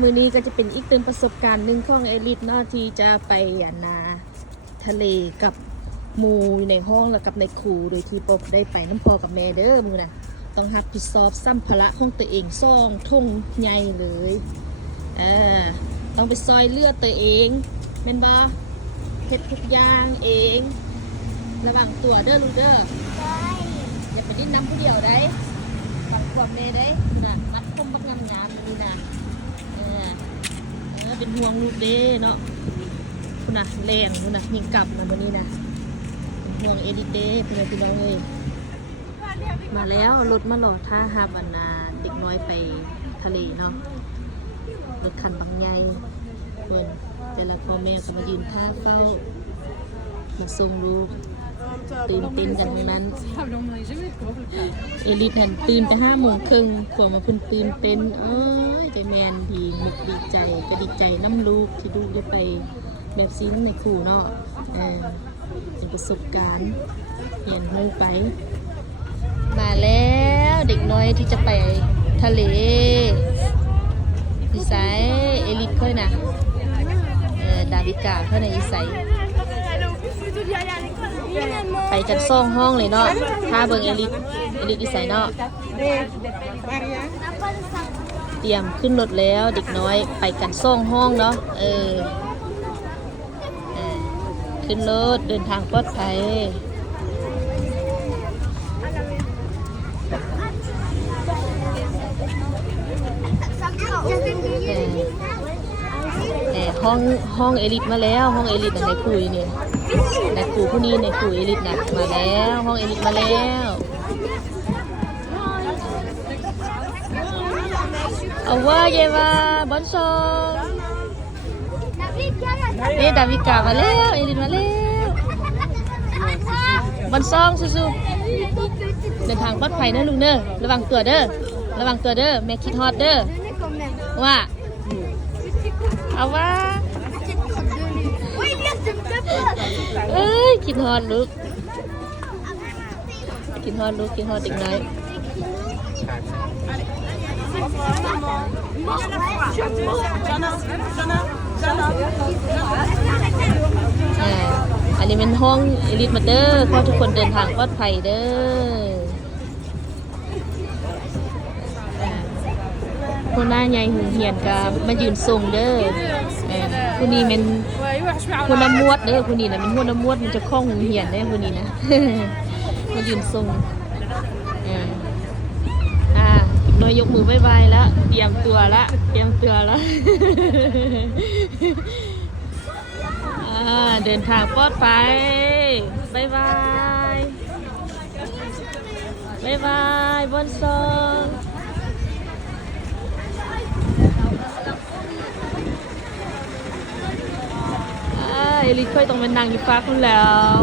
มือนี้ก็จะเป็นอีกตึงประสบการณ์หนึ่งของเอลิทเนาะที่จะไปทะเลกับหมูในห้องแล้วกับในครูโดยที่ปบได้ไปน้ำพอกับแม่เด้อมือนะต้องรับผิดชอบสัมภาระของตัวเองซ่องทุ่งใหญ่เลยต้องไปซอยเลือดตัวเองแม่นบ่เฮ็ดทุกอย่างเองระวังตัวเด้อลูกเด้ออย่าไปดิ้นน้ำผู้เดียวได้ฟังความแม่ได้นะมัดก้มบักงามๆนี่นะเป็นห่วงลูกเด้เนาะคุณนะแรงคุณนะยิงกลับนะวันนี้นะห่วงเอดิเด้เพื่อนพี่น้องเลยมาแล้วรถมาหล่อท่าฮับเด็กน้อยไปทะเลเนาะรถคันบางใหญ่เพื่อนแต่ละพ่อแม่ก็มายืนท่าเฝ้ามาส่งลูกตื่นเต้นกันทั้งนั้นเอลิทหันตื่นไป5:30กว่ามาเพิ่นตื่นเต้นใจแมนดีมุกดีใจก็ดีใจน้ำลูกที่ลูกได้ไปแบบซิ้นในครูเนาะเป็นประสบการณ์เรียนรู้ไปมาแล้วเด็กน้อยที่จะไปทะเลอีสายเอลิทค่อยนะดาวิกาค่อยนะอีสายไปกันซ่องห้องเลยเนาะถ้าเบิ่งเอลิทอีสายเนาะเตรียมขึ้นรถแล้วเด็กน้อยไปกันซ่องห้องเนาะขึ้นรถเดินทางปลอดภัยห้องเอลิทมาแล้วห้องเอลิทในคุยเนี่ยในครูผู้นี้ในครูเอลิทนะมาแล้วห้องเอลิทมาแล้วเอาว่าเยว่าบอนซองนี่ดาวิกามาแล้วเอลิทมาแล้วบอนซองสู้ๆเดินทางปลอดภัยนะลุงเด้อระวังตัวเด้อแม่คิดฮอดเด้อว่าเอาว่าคิดฮอดลูกคิดฮอดเด็กน้อยอันนี้เป็นห้องเอลิทมาเด้อขอทุกคนเดินทางปลอดภัยเด้อคนหน้าใหญ่หูเหียนกับมายืนทรงเด้อคนนี้เป็นคนน้ำมวดเด้อคนนี้นะเป็นคนน้ำมวดมันจะคล้องหูเหียนได้คนนี้นะมายืนทรงน้อยยกมือบ๊ายบายแล้วเตรียมตัวแล้วเดินทางปลอดภัยบ๊ายบายบอนซองเอลิทค่อยต้องเป็นนางอยู่ฟ้าคุณแล้ว